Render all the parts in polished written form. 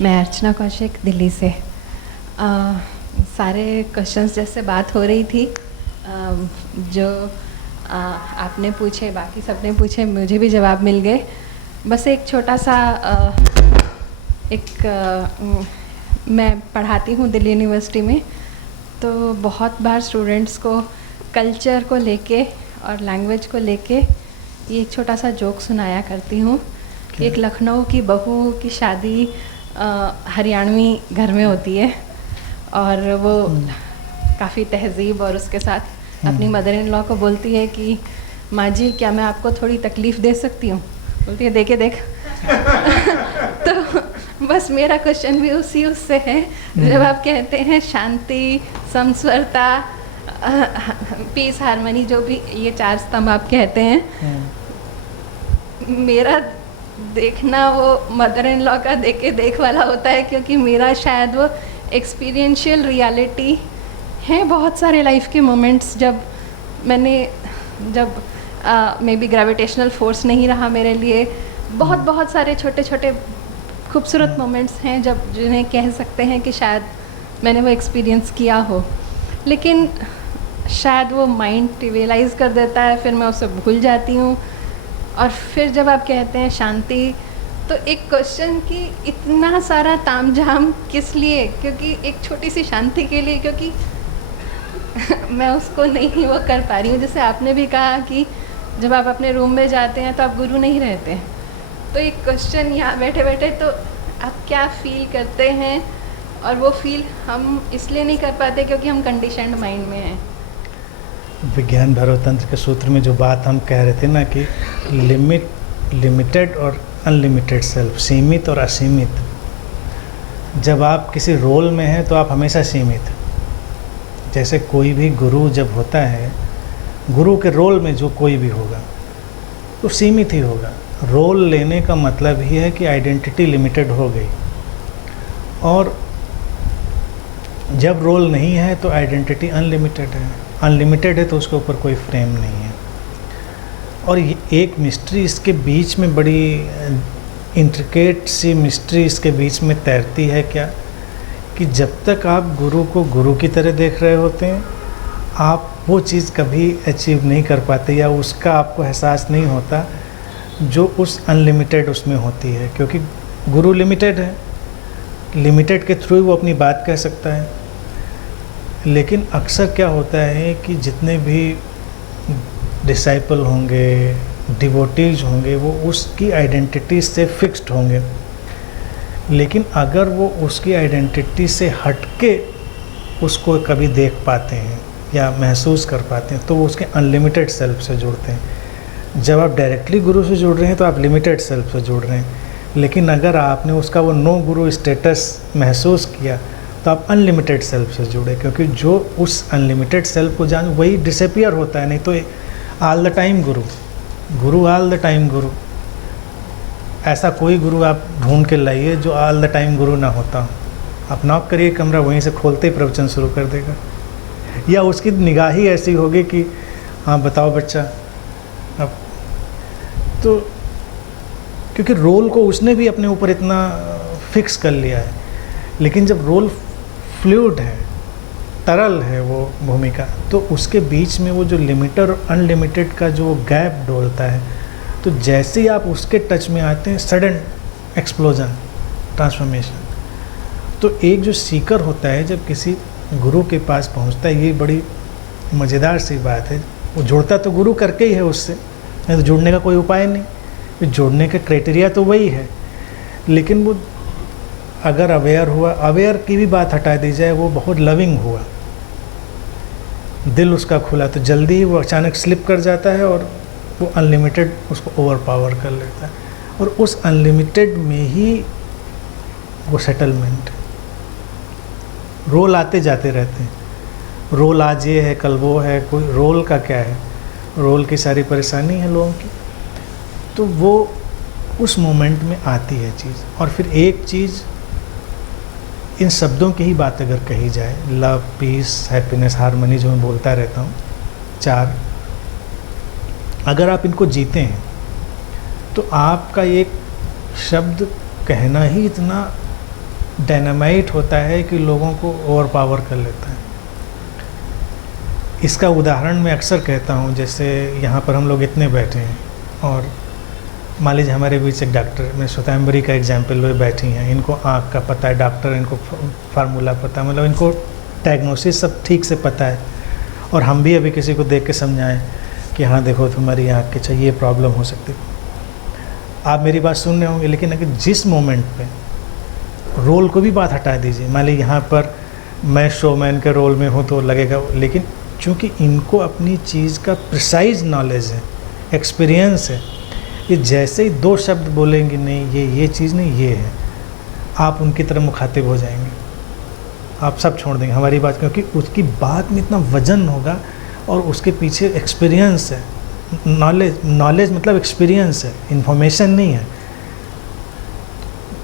मैं अर्चना कौशिक दिल्ली से। सारे क्वेश्चंस जैसे बात हो रही थी, जो आपने पूछे, बाकी सबने पूछे, मुझे भी जवाब मिल गए। बस एक छोटा सा मैं पढ़ाती हूँ दिल्ली यूनिवर्सिटी में, तो बहुत बार स्टूडेंट्स को कल्चर को लेके और लैंग्वेज को लेके ये एक छोटा सा जोक सुनाया करती हूँ कि एक लखनऊ की बहू की शादी हरियाणवी घर में होती है और वो काफ़ी तहज़ीब और उसके साथ अपनी मदर इन लॉ को बोलती है कि माँ जी, क्या मैं आपको थोड़ी तकलीफ़ दे सकती हूँ? बोलती है, देखे देख। तो बस मेरा क्वेश्चन भी उससे है, जब आप कहते हैं शांति, समस्वरता, पीस, हारमनी, जो भी ये 4 स्तंभ आप कहते हैं, मेरा देखना वो मदर इन लॉ का देख वाला होता है, क्योंकि मेरा शायद वो एक्सपीरियंशियल रियलिटी है। बहुत सारे लाइफ के मोमेंट्स जब मे बी ग्रेविटेशनल फोर्स नहीं रहा मेरे लिए, बहुत सारे छोटे छोटे खूबसूरत मोमेंट्स हैं जब जिन्हें कह सकते हैं कि शायद मैंने वो एक्सपीरियंस किया हो, लेकिन शायद वो माइंड रियलाइज़ कर देता है, फिर मैं उसे भूल जाती हूँ। और फिर जब आप कहते हैं शांति, तो एक क्वेश्चन कि इतना सारा तामझाम किस लिए? क्योंकि एक छोटी सी शांति के लिए, क्योंकि मैं उसको नहीं वो कर पा रही हूँ। जैसे आपने भी कहा कि जब आप अपने रूम में जाते हैं तो आप गुरु नहीं रहते हैं, तो एक क्वेश्चन यहाँ बैठे बैठे, तो आप क्या फील करते हैं? और वो फील हम इसलिए नहीं कर पाते क्योंकि हम कंडीशनड माइंड में हैं। विज्ञान भैरवतंत्र के सूत्र में जो बात हम कह रहे थे ना कि लिमिटेड और अनलिमिटेड सेल्फ, सीमित और असीमित। जब आप किसी रोल में हैं तो आप हमेशा सीमित। जैसे कोई भी गुरु जब होता है, गुरु के रोल में जो कोई भी होगा तो सीमित ही होगा। रोल लेने का मतलब ही है कि आइडेंटिटी लिमिटेड हो गई, और जब रोल नहीं है तो आइडेंटिटी अनलिमिटेड है। अनलिमिटेड है तो उसके ऊपर कोई फ्रेम नहीं है। और ये एक मिस्ट्री इसके बीच में, बड़ी इंट्रिकेट सी मिस्ट्री इसके बीच में तैरती है क्या, कि जब तक आप गुरु को गुरु की तरह देख रहे होते हैं, आप वो चीज़ कभी अचीव नहीं कर पाते, या उसका आपको एहसास नहीं होता जो उस अनलिमिटेड उसमें होती है। क्योंकि गुरु लिमिटेड है, लिमिटेड के थ्रू वो अपनी बात कह सकता है। लेकिन अक्सर क्या होता है कि जितने भी डिसाइपल होंगे, डिवोटीज होंगे, वो उसकी आइडेंटिटी से फिक्स्ड होंगे। लेकिन अगर वो उसकी आइडेंटिटी से हटके उसको कभी देख पाते हैं या महसूस कर पाते हैं, तो वो उसके अनलिमिटेड सेल्फ से जुड़ते हैं। जब आप डायरेक्टली गुरु से जुड़ रहे हैं तो आप लिमिटेड सेल्फ से जुड़ रहे हैं, लेकिन अगर आपने उसका वो नो गुरु स्टेटस महसूस किया तो आप अनलिमिटेड सेल्फ से जुड़े। क्योंकि जो उस अनलिमिटेड सेल्फ को जान, वही डिसअपियर होता है। नहीं तो all the time Guru, Guru all the time गुरु, ऐसा कोई गुरु आप ढूंढ के लाइए जो ऑल द टाइम गुरु ना होता। आप नॉक करिए कमरा, वहीं से खोलते ही प्रवचन शुरू कर देगा, या उसकी निगाह ही ऐसी होगी कि हाँ बताओ बच्चा। अब तो क्योंकि रोल को उसने भी अपने ऊपर इतना फिक्स कर लिया है। लेकिन जब रोल फ्लूइड है, तरल है वो भूमिका, तो उसके बीच में वो जो लिमिटेड और अनलिमिटेड का जो गैप डोलता है, तो जैसे ही आप उसके टच में आते हैं, सडन एक्सप्लोजन, ट्रांसफॉर्मेशन। तो एक जो सीकर होता है जब किसी गुरु के पास पहुंचता है, ये बड़ी मज़ेदार सी बात है। वो जुड़ता तो गुरु करके ही है उससे, नहीं तो जुड़ने का कोई उपाय नहीं। जुड़ने का क्राइटेरिया तो वही है। लेकिन वो अगर अवेयर हुआ, अवेयर की भी बात हटा दी जाए, वो बहुत लविंग हुआ, दिल उसका खुला, तो जल्दी ही वो अचानक स्लिप कर जाता है और वो अनलिमिटेड उसको ओवर पावर कर लेता है। और उस अनलिमिटेड में ही वो सेटलमेंट, रोल आते जाते रहते हैं। रोल आज ये है, कल वो है, कोई रोल का क्या है, रोल की सारी परेशानी है लोगों की। तो वो उस मोमेंट में आती है चीज़। और फिर एक चीज़, इन शब्दों की ही बात अगर कही जाए, लव, पीस, हैप्पीनेस, हारमनी, जो मैं बोलता रहता हूँ, 4, अगर आप इनको जीते हैं तो आपका एक शब्द कहना ही इतना डायनामाइट होता है कि लोगों को ओवर पावर कर लेता है। इसका उदाहरण मैं अक्सर कहता हूँ, जैसे यहाँ पर हम लोग इतने बैठे हैं और मान लीजिए हमारे बीच एक डॉक्टर, मैं श्वेतांबरी का एग्जाम्पल लो, बैठी हैं, इनको आँख का पता है, डॉक्टर इनको फार्मूला पता है, मतलब इनको डायग्नोसिस सब ठीक से पता है, और हम भी अभी किसी को देख के समझाएं कि हाँ देखो तुम्हारी आँख के चाहिए प्रॉब्लम हो सकती है, आप मेरी बात सुन रहे होंगे। लेकिन अगर जिस मोमेंट पे रोल को भी बात हटा दीजिए, मान लीजिए यहाँ पर मैं शोमैन के रोल में हूँ तो लगेगा, लेकिन चूँकि इनको अपनी चीज़ का प्रिसाइज नॉलेज है, एक्सपीरियंस है, ये जैसे ही दो शब्द बोलेंगे नहीं ये चीज़ नहीं ये है, आप उनकी तरफ मुखातिब हो जाएंगे, आप सब छोड़ देंगे हमारी बात, क्योंकि उसकी बात में इतना वजन होगा और उसके पीछे एक्सपीरियंस है, नॉलेज मतलब एक्सपीरियंस है, इन्फॉर्मेशन नहीं है।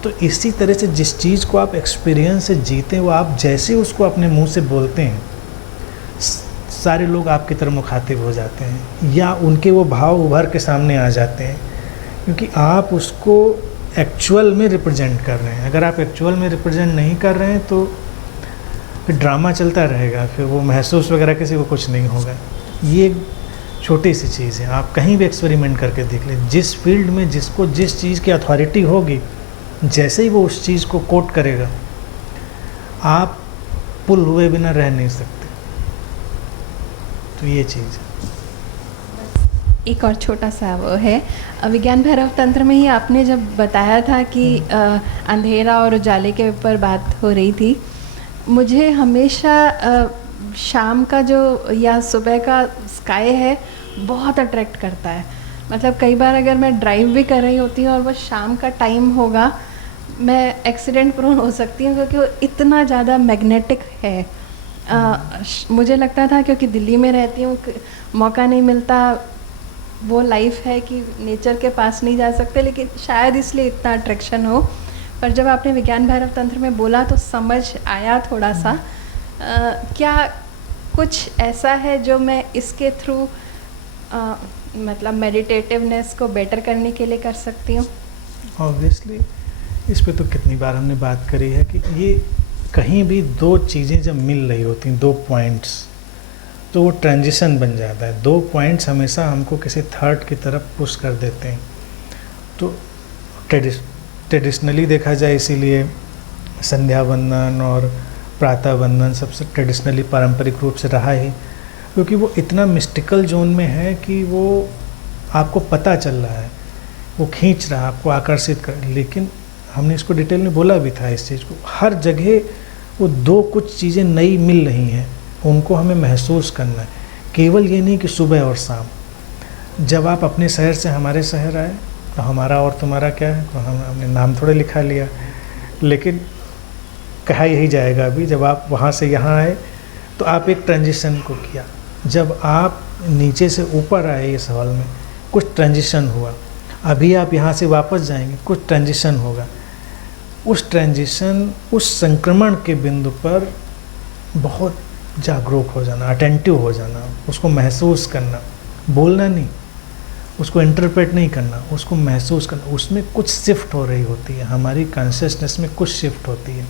तो इसी तरह से जिस चीज़ को आप एक्सपीरियंस से जीते हैं, वो आप जैसे उसको अपने मुंह से बोलते हैं, सारे लोग आपकी तरफ मुखातिब हो जाते हैं, या उनके वो भाव उभर के सामने आ जाते हैं, क्योंकि आप उसको एक्चुअल में रिप्रेजेंट कर रहे हैं। अगर आप एक्चुअल में रिप्रेजेंट नहीं कर रहे हैं तो फिर ड्रामा चलता रहेगा, फिर वो महसूस वगैरह किसी को कुछ नहीं होगा। ये छोटी सी चीज़ है, आप कहीं भी एक्सपेरिमेंट करके देख लें, जिस फील्ड में जिसको जिस चीज़ की अथॉरिटी होगी, जैसे ही वो उस चीज़ को कोट करेगा, आप पुल हुए बिना रह नहीं सकते। तो ये चीज़ है। एक और छोटा सा वो है, विज्ञान भैरव तंत्र में ही आपने जब बताया था कि अंधेरा और उजाले के ऊपर बात हो रही थी, मुझे हमेशा शाम का जो या सुबह का स्काई है बहुत अट्रैक्ट करता है। मतलब कई बार अगर मैं ड्राइव भी कर रही होती हूँ और वो शाम का टाइम होगा, मैं एक्सीडेंट प्रोन हो सकती हूँ, क्योंकि वो इतना ज़्यादा मैग्नेटिक है। मुझे लगता था, क्योंकि दिल्ली में रहती हूँ, मौका नहीं मिलता, वो लाइफ है कि नेचर के पास नहीं जा सकते, लेकिन शायद इसलिए इतना अट्रैक्शन हो। पर जब आपने विज्ञान भैरव तंत्र में बोला तो समझ आया थोड़ा सा। क्या कुछ ऐसा है जो मैं इसके थ्रू मतलब मेडिटेटिवनेस को बेटर करने के लिए कर सकती हूँ? ऑब्वियसली इस पे तो कितनी बार हमने बात करी है कि ये कहीं भी दो चीज़ें जब मिल रही होती हैं, दो पॉइंट्स, तो वो ट्रांजिशन बन जाता है। दो पॉइंट्स हमेशा हमको किसी थर्ड की तरफ पुश कर देते हैं। तो ट्रेडिशनली देखा जाए, इसीलिए संध्या वंदन और प्रातः वंदन सबसे ट्रेडिशनली पारंपरिक रूप से रहा है, क्योंकि वो इतना मिस्टिकल जोन में है कि वो आपको पता चल रहा है, वो खींच रहा है, आपको आकर्षित कर। लेकिन हमने इसको डिटेल में बोला भी था, इस चीज़ को हर जगह वो दो कुछ चीज़ें नई मिल रही हैं, उनको हमें महसूस करना है। केवल ये नहीं कि सुबह और शाम। जब आप अपने शहर से हमारे शहर आए तो हमारा और तुम्हारा क्या है, तो हमने नाम थोड़े लिखा लिया, लेकिन कहा यही जाएगा अभी। जब आप वहाँ से यहाँ आए तो आप एक ट्रांजिशन को किया, जब आप नीचे से ऊपर आए इस हॉल में कुछ ट्रांजिशन हुआ, अभी आप यहाँ से वापस जाएंगे कुछ ट्रांजिशन होगा। उस ट्रांजिशन, उस संक्रमण के बिंदु पर बहुत जागरूक हो जाना, अटेंटिव हो जाना, उसको महसूस करना, बोलना नहीं, उसको इंटरप्रेट नहीं करना, उसको महसूस करना। उसमें कुछ शिफ्ट हो रही होती है, हमारी कॉन्शियसनेस में कुछ शिफ्ट होती है।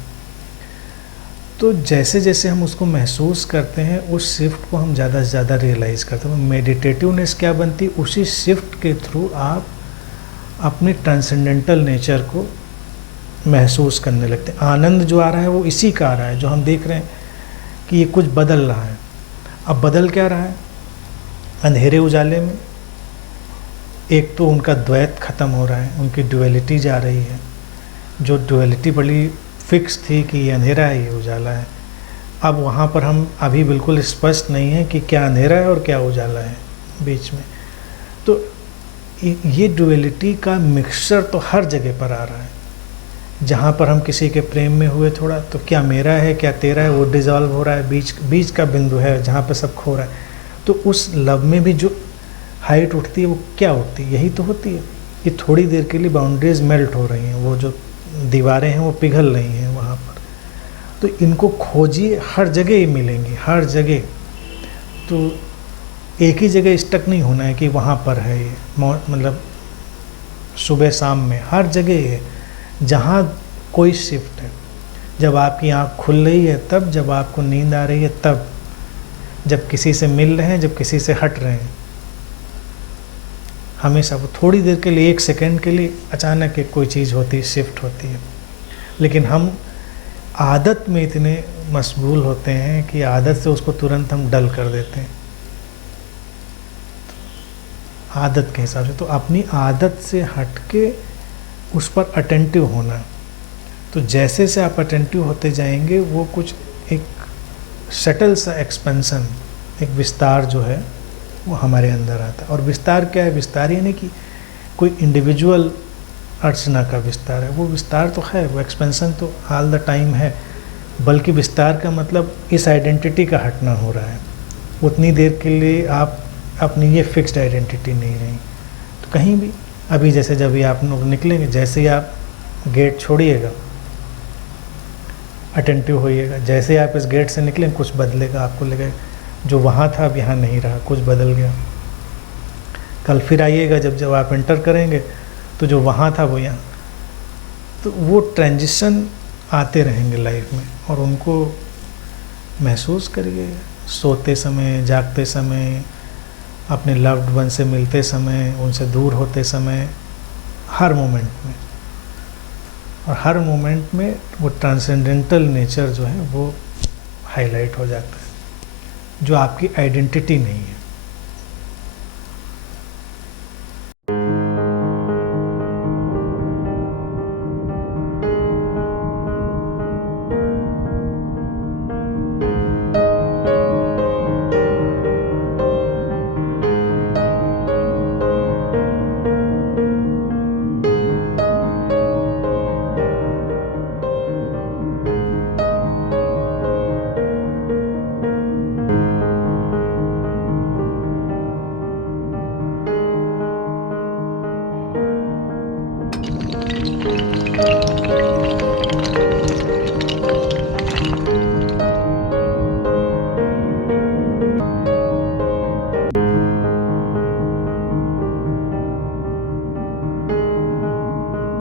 तो जैसे जैसे हम उसको महसूस करते हैं, उस शिफ्ट को हम ज़्यादा से ज़्यादा रियलाइज़ करते हैं। मेडिटेटिवनेस क्या बनती, उसी शिफ्ट के थ्रू आप अपने ट्रांसेंडेंटल नेचर को महसूस करने लगते हैं। आनंद जो आ रहा है वो इसी का आ रहा है, जो हम देख रहे हैं कि ये कुछ बदल रहा है। अब बदल क्या रहा है, अंधेरे उजाले में एक तो उनका द्वैत ख़त्म हो रहा है, उनकी ड्युअलिटी जा रही है। जो ड्युअलिटी बड़ी फिक्स थी कि ये अंधेरा है ये उजाला है, अब वहाँ पर हम अभी बिल्कुल स्पष्ट नहीं है कि क्या अंधेरा है और क्या उजाला है बीच में। तो ये ड्युअलिटी का मिक्सचर तो हर जगह पर आ रहा है। जहाँ पर हम किसी के प्रेम में हुए थोड़ा, तो क्या मेरा है क्या तेरा है, वो डिज़ोल्व हो रहा है, बीच का बिंदु है जहाँ पर सब खो रहा है। तो उस लव में भी जो हाइट उठती है वो क्या उठती है, यही तो होती है कि थोड़ी देर के लिए बाउंड्रीज मेल्ट हो रही हैं, वो जो दीवारें हैं वो पिघल रही हैं वहाँ पर। तो इनको खोजिए, हर जगह ही मिलेंगी, हर जगह। तो एक ही जगह स्टक नहीं होना है कि वहाँ पर है ये, मतलब सुबह शाम में हर जगह है जहाँ कोई शिफ्ट है। जब आपकी आँख खुल रही है तब, जब आपको नींद आ रही है तब, जब किसी से मिल रहे हैं, जब किसी से हट रहे हैं। हमेशा वो थोड़ी देर के लिए, 1 सेकंड के लिए अचानक एक कोई चीज़ होती है, शिफ्ट होती है। लेकिन हम आदत में इतने मशगूल होते हैं कि आदत से उसको तुरंत हम डल कर देते हैं, आदत के हिसाब से। तो अपनी आदत से हट के उस पर अटेंटिव होना। तो जैसे से आप अटेंटिव होते जाएंगे, वो कुछ एक शटल सा एक्सपेंसन, एक विस्तार जो है वो हमारे अंदर आता है। और विस्तार क्या है? विस्तार यानी कि कोई इंडिविजुअल अर्चना का विस्तार है, वो विस्तार तो है, वो एक्सपेंसन तो ऑल द टाइम है। बल्कि विस्तार का मतलब इस आइडेंटिटी का हटना हो रहा है। उतनी देर के लिए आप अपनी ये फिक्स्ड आइडेंटिटी नहीं रही। तो कहीं भी अभी जैसे जब भी आप लोग निकलेंगे, जैसे ही आप गेट छोड़िएगा, अटेंटिव होइएगा। जैसे ही आप इस गेट से निकलें, कुछ बदलेगा, आपको लगेगा जो वहाँ था अब यहाँ नहीं रहा, कुछ बदल गया। कल फिर आइएगा, जब आप एंटर करेंगे तो जो वहाँ था वो यहाँ। तो वो ट्रांजिशन आते रहेंगे लाइफ में, और उनको महसूस करिए। सोते समय, जागते समय, अपने लव्ड वन से मिलते समय, उनसे दूर होते समय, हर मोमेंट में। और हर मोमेंट में वो ट्रांसेंडेंटल नेचर जो है वो हाईलाइट हो जाता है, जो आपकी आइडेंटिटी नहीं है।